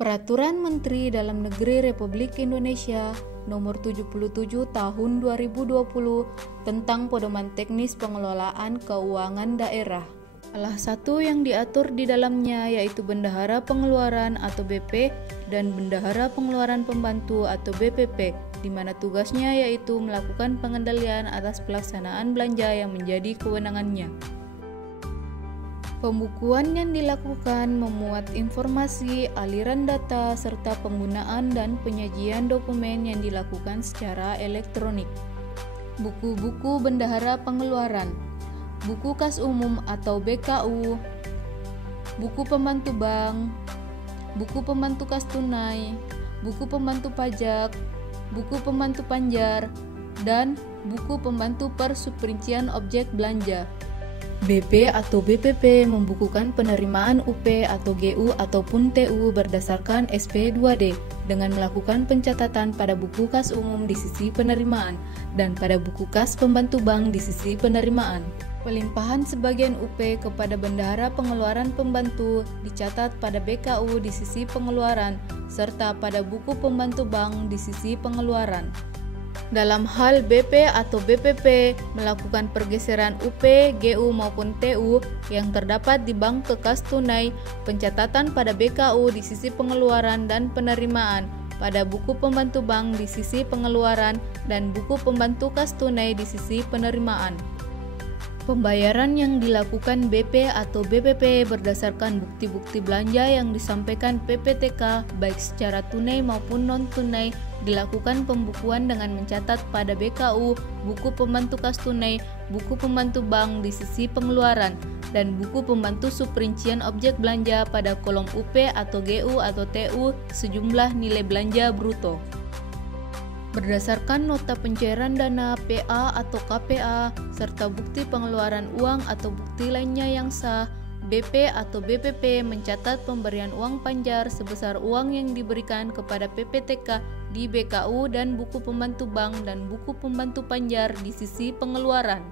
Peraturan Menteri Dalam Negeri Republik Indonesia Nomor 77 Tahun 2020 tentang Pedoman Teknis Pengelolaan Keuangan Daerah. Salah satu yang diatur di dalamnya yaitu Bendahara Pengeluaran atau BP dan Bendahara Pengeluaran Pembantu atau BPP, di mana tugasnya yaitu melakukan pengendalian atas pelaksanaan belanja yang menjadi kewenangannya. Pembukuan yang dilakukan memuat informasi, aliran data, serta penggunaan dan penyajian dokumen yang dilakukan secara elektronik. Buku-buku Bendahara Pengeluaran, buku kas umum atau BKU, buku pembantu bank, buku pembantu kas tunai, buku pembantu pajak, buku pembantu panjar, dan buku pembantu persuperincian objek belanja. BP atau BPP membukukan penerimaan UP atau GU ataupun TU berdasarkan SP2D dengan melakukan pencatatan pada buku kas umum di sisi penerimaan dan pada buku kas pembantu bank di sisi penerimaan. Pelimpahan sebagian UP kepada Bendahara Pengeluaran Pembantu dicatat pada BKU di sisi pengeluaran serta pada buku pembantu bank di sisi pengeluaran. Dalam hal BP atau BPP melakukan pergeseran UP, GU maupun TU yang terdapat di bank ke kas tunai, pencatatan pada BKU di sisi pengeluaran dan penerimaan, pada buku pembantu bank di sisi pengeluaran dan buku pembantu kas tunai di sisi penerimaan. Pembayaran yang dilakukan BP atau BPP berdasarkan bukti-bukti belanja yang disampaikan PPTK baik secara tunai maupun non-tunai dilakukan pembukuan dengan mencatat pada BKU, buku pembantu kas tunai, buku pembantu bank di sisi pengeluaran, dan buku pembantu superincian objek belanja pada kolom UP atau GU atau TU sejumlah nilai belanja bruto. Berdasarkan nota pencairan dana PA atau KPA, serta bukti pengeluaran uang atau bukti lainnya yang sah, BP atau BPP mencatat pemberian uang panjar sebesar uang yang diberikan kepada PPTK di BKU dan buku pembantu bank dan buku pembantu panjar di sisi pengeluaran.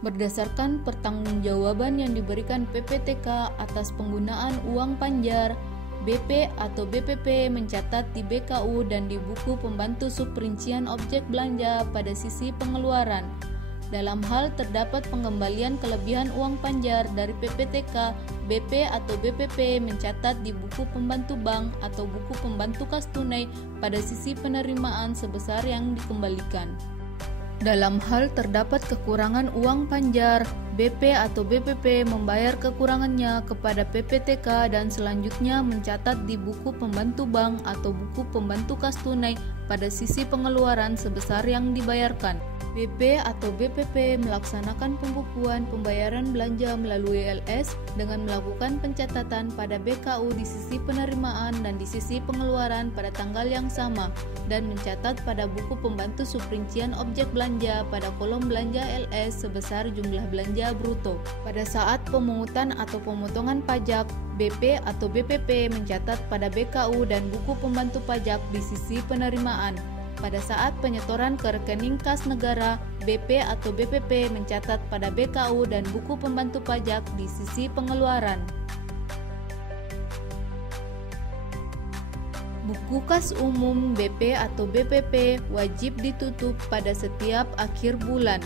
Berdasarkan pertanggungjawaban yang diberikan PPTK atas penggunaan uang panjar, BP atau BPP mencatat di BKU dan di buku pembantu superincian objek belanja pada sisi pengeluaran. Dalam hal terdapat pengembalian kelebihan uang panjar dari PPTK, BP atau BPP mencatat di buku pembantu bank atau buku pembantu kas tunai pada sisi penerimaan sebesar yang dikembalikan. Dalam hal terdapat kekurangan uang panjar, BP atau BPP membayar kekurangannya kepada PPTK dan selanjutnya mencatat di buku pembantu bank atau buku pembantu kas tunai pada sisi pengeluaran sebesar yang dibayarkan. BP atau BPP melaksanakan pembukuan pembayaran belanja melalui LS dengan melakukan pencatatan pada BKU di sisi penerimaan dan di sisi pengeluaran pada tanggal yang sama dan mencatat pada buku pembantu superincian objek belanja pada kolom belanja LS sebesar jumlah belanja bruto. Pada saat pemungutan atau pemotongan pajak, BP atau BPP mencatat pada BKU dan buku pembantu pajak di sisi penerimaan. Pada saat penyetoran ke rekening kas negara, BP atau BPP mencatat pada BKU dan buku pembantu pajak di sisi pengeluaran. Buku kas umum BP atau BPP wajib ditutup pada setiap akhir bulan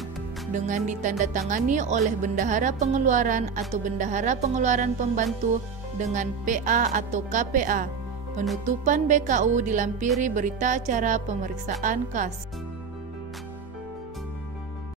dengan ditandatangani oleh Bendahara Pengeluaran atau Bendahara Pengeluaran Pembantu dengan PA atau KPA. Penutupan BKU dilampiri berita acara pemeriksaan kas.